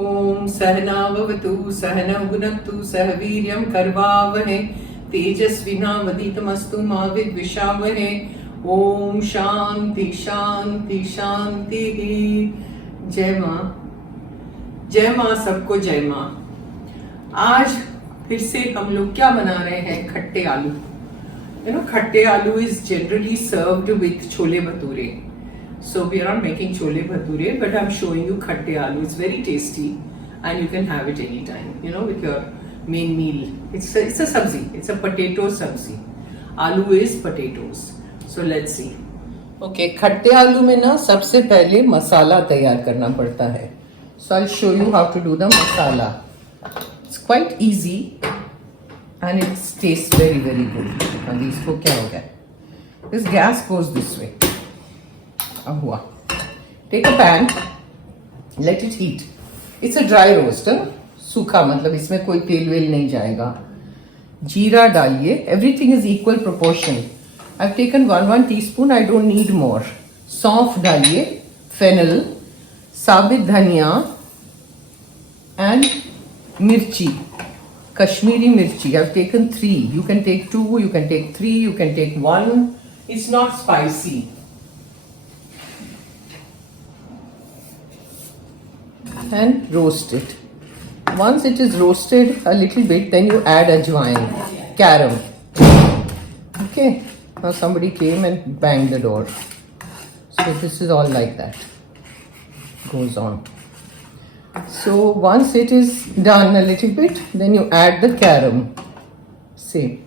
ओम सहनाववतु सहनौ भुनक्तु सह वीर्यं करवावहै तेजस्विनावधीतमस्तु मा विद्विषावहै। ओम शांति शांति शांति। जय माँ, जय माँ, सबको जय माँ। आज फिर से हम लोग क्या बना रहे हैं? खट्टे आलू। खट्टे आलू is generally served with chole bhature. So we are not making chole bhature, but I'm showing you khatte aloo. It's very tasty and you can have it anytime, with your main meal. It's a sabzi. It's a potato sabzi. Aloo is potatoes. So let's see. Okay, khatte aloo में ना सबसे पहले मसाला तैयार करना पड़ता है. So I'll show you how to do the masala. It's quite easy and it tastes very very good. अभी इसको क्या हो गया? This gas goes this way. अब हुआ. Take a pan, let it heat. It's a dry roast, सूखा, मतलब इसमें कोई तेल वेल नहीं जाएगा. जीरा डालिए. Everything is equal proportion. I've taken 1 teaspoon. I don't need more. सौफ डालिए. fennel, साबित धनिया and मिर्ची, Kashmiri mirchi. I've taken 3. You can take 2. You can take 3. You can take 1. It's not spicy. And roast it. Once it is roasted a little bit, then you add ajwain, carom. Okay, now somebody came and banged the door. So this is all like that. Goes on. So once it is done a little bit, then you add the carom. See.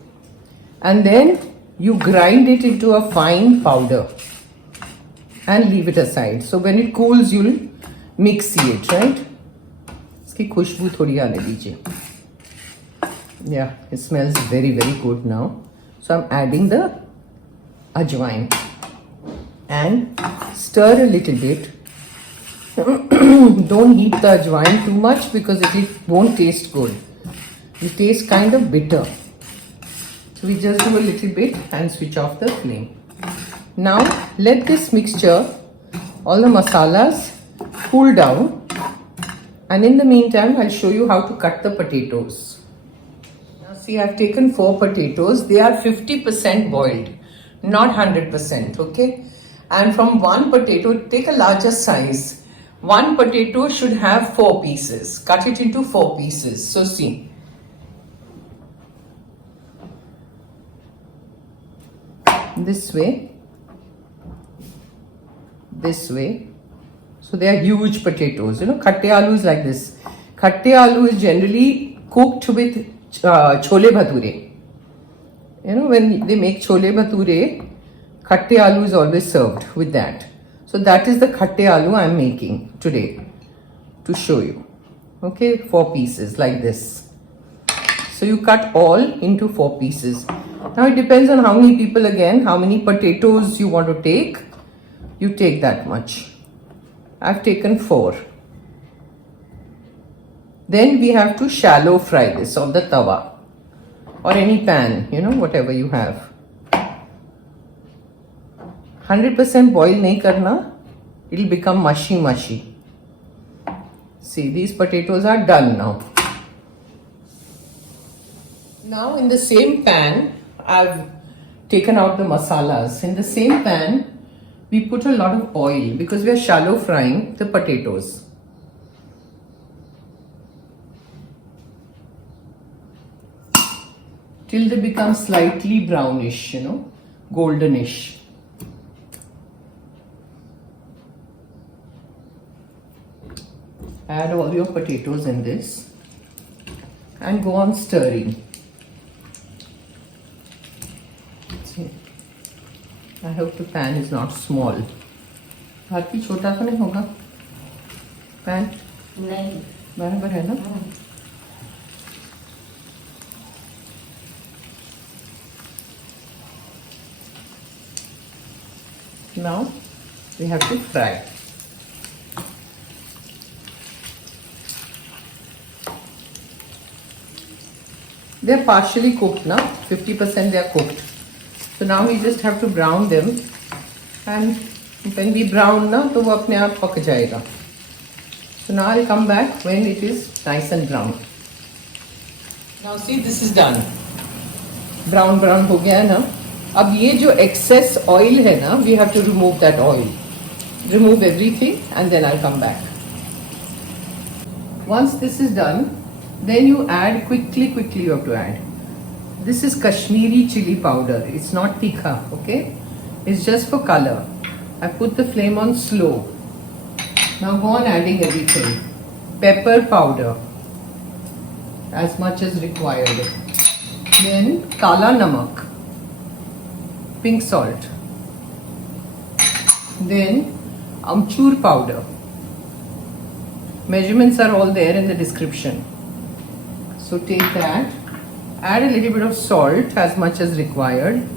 And then you grind it into a fine powder and leave it aside. So when it cools, you'll mix it, right? इसकी खुशबू थोड़ी आने दीजिए. Yeah, it smells very very good now. So I'm adding the ajwain and stir a little bit. Don't heat the ajwain too much because it won't taste good. It tastes kind of bitter. So we just do a little bit and switch off the flame. Now let this mixture, all the masalas, cool down, and in the meantime I'll show you how to cut the potatoes. Now see, I've taken 4 potatoes. They are 50% boiled, not 100%, okay? And from one potato, take a larger size. One potato should have 4 pieces. Cut it into 4 pieces. So see, this way, this way. So they are huge potatoes. Khatte aloo is like this. Khatte aloo is generally cooked with chole bhature. When they make chole bhature, khatte aloo is always served with that. So that is the khatte aloo I am making today to show you. Okay, 4 pieces like this. So you cut all into 4 pieces. Now it depends on how many people, again, how many potatoes you want to take. You take that much. I've taken 4. Then we have to shallow fry this on the tawa or any pan, whatever you have. 100% boil nahi karna, it'll become mushy. See, these potatoes are done now. Now in the same pan, I've taken out the masalas. In the same pan, we put a lot of oil because we are shallow frying the potatoes. Till they become slightly brownish, goldenish. Add all your potatoes in this and go on stirring. See. I hope the pan is not small. Bharti छोटा तो नहीं होगा pan? नहीं, बराबर है ना? Now we have to fry. They are partially cooked now. 50% they are cooked. So now we just have to brown them, and when we brown ना तो वो अपने आप पक जाएगा. So now I'll come back when it is nice and brown. Now see, this is done. Brown हो गया है ना. अब ये जो excess oil है ना, we have to remove that oil. Remove everything and then I'll come back. Once this is done, then you add quickly you have to add. This is Kashmiri chili powder. It's not tikha, okay? It's just for color. I put the flame on slow. Now go on adding everything. Pepper powder, as much as required. Then kala namak, pink salt. Then amchur powder. Measurements are all there in the description. So take that. Add a little bit of salt, as much as required.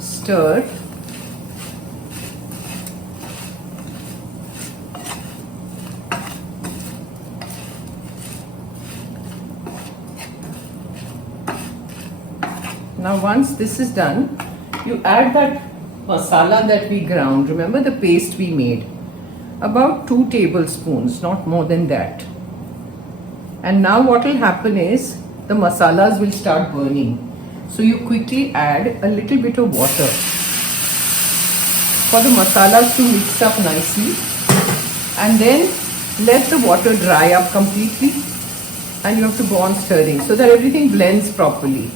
Stir. Now once this is done, you add that masala that we ground. Remember the paste we made? About 2 tablespoons, not more than that. And now what will happen is the masalas will start burning. So you quickly add a little bit of water for the masalas to mix up nicely, and then let the water dry up completely, and you have to go on stirring so that everything blends properly.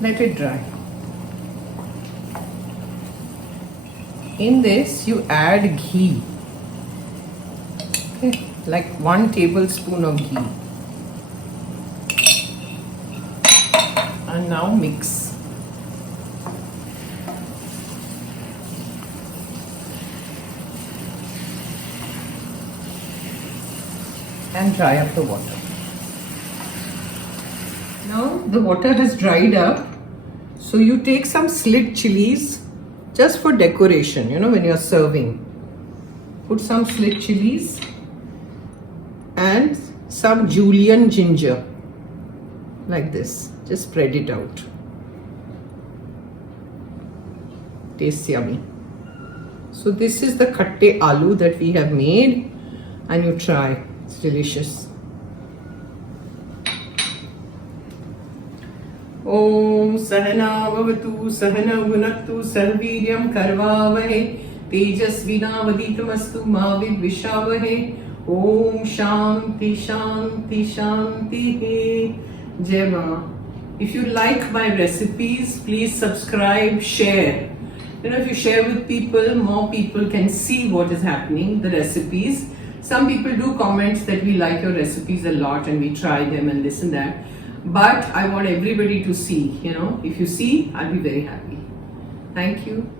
Let it dry. In this you add ghee, okay, like 1 tablespoon of ghee, and now mix. And dry up the water. Now the water has dried up, so you take some slit chillies just for decoration, when you're serving. Put some slit chillies and some julienne ginger, like this. Just spread it out. Tastes yummy. So this is the Khatte Aloo that we have made, and you try. It's delicious. Om Sahana Bhavatu Sahana Bhunaktu Sarveeryam Karvavahe Tejasvinavaditamastu Ma Vidvishavahe. Om Shanti Shanti Shanti. Jai Ma. If you like my recipes, please subscribe, share. If you share with people, more people can see what is happening, the recipes. Some people do comment that we like your recipes a lot and we try them and this and that. But I want everybody to see, if you see, I'll be very happy. Thank you.